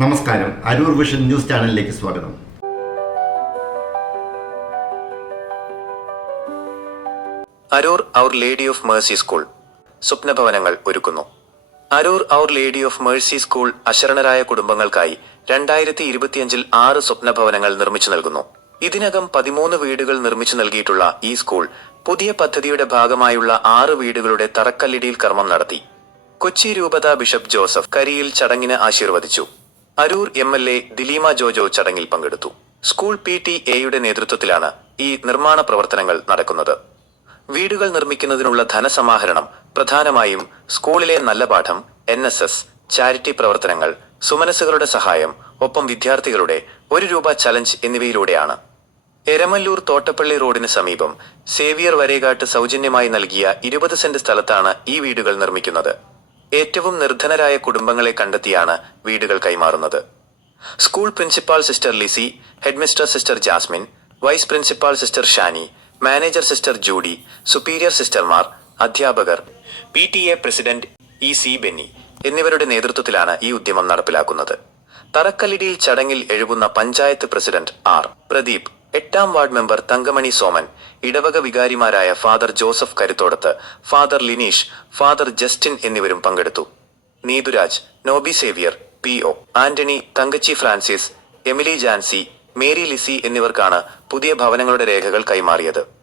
നമസ്കാരം. Aroor vision news ചാനലിലേക്ക് സ്വാഗതം. Aroor Our Lady of Mercy School സ്വപ്നഭവനങ്ങൾ ഒരുക്കുന്നു. Aroor our lady of mercy school അശരണരായ കുടുംബങ്ങൾക്കായി രണ്ടായിരത്തി ഇരുപത്തിയഞ്ചിൽ ആറ് സ്വപ്നഭവനങ്ങൾ നിർമ്മിച്ചു നൽകുന്നു. ഇതിനകം പതിമൂന്ന് വീടുകൾ നിർമ്മിച്ചു നൽകിയിട്ടുള്ള ഈ സ്കൂൾ പുതിയ പദ്ധതിയുടെ ഭാഗമായുള്ള ആറ് വീടുകളുടെ തറക്കല്ലിടിയിൽ കർമ്മം നടത്തി. കൊച്ചി രൂപത ബിഷപ്പ് ജോസഫ് കരിയിൽ ചടങ്ങിന് ആശീർവദിച്ചു. Aroor M L A Dileema Jojo ചടങ്ങിൽ പങ്കെടുത്തു. സ്കൂൾ പി ടി എയുടെ നേതൃത്വത്തിലാണ് ഈ നിർമ്മാണ പ്രവർത്തനങ്ങൾ നടക്കുന്നത്. വീടുകൾ നിർമ്മിക്കുന്നതിനുള്ള ധനസമാഹരണം പ്രധാനമായും സ്കൂളിലെ നല്ല പാഠം എൻ എസ് എസ് ചാരിറ്റി പ്രവർത്തനങ്ങൾ സുമനസുകളുടെ സഹായം ഒപ്പം വിദ്യാർത്ഥികളുടെ ഒരു രൂപ ചലഞ്ച് എന്നിവയിലൂടെയാണ്. എരമല്ലൂർ തോട്ടപ്പള്ളി റോഡിന് സമീപം സേവിയർ വരേകാട്ട് സൗജന്യമായി നൽകിയ ഇരുപത് സെന്റ് സ്ഥലത്താണ് ഈ വീടുകൾ നിർമ്മിക്കുന്നത്. ഏറ്റവും നിർധനരായ കുടുംബങ്ങളെ കണ്ടെത്തിയാണ് വീടുകൾ കൈമാറുന്നത്. School principal sister Lissy headmistress sister Jasmine vice principal sister Shani manager sister Judy superior സിസ്റ്റർമാർ അധ്യാപകർ P T A president E C Benny എന്നിവരുടെ നേതൃത്വത്തിലാണ് ഈ ഉദ്യമം നടപ്പിലാക്കുന്നത്. തറക്കല്ലിടിയിൽ ചടങ്ങിൽ എഴുകുന്ന പഞ്ചായത്ത് പ്രസിഡന്റ് ആർ. പ്രദീപ്. എട്ടാം വാർഡ് മെമ്പർ തങ്കമണി സോമൻ ഇടവക വികാരിമാരായ father Joseph Karuthodath father Lineesh father Justin എന്നിവരും പങ്കെടുത്തു. Neethuraj Noby Xavier P O. Antony Thankachi Francis Emily Jancy Mary Lissy എന്നിവർക്കാണ് പുതിയ ഭവനങ്ങളുടെ രേഖകൾ കൈമാറിയത്.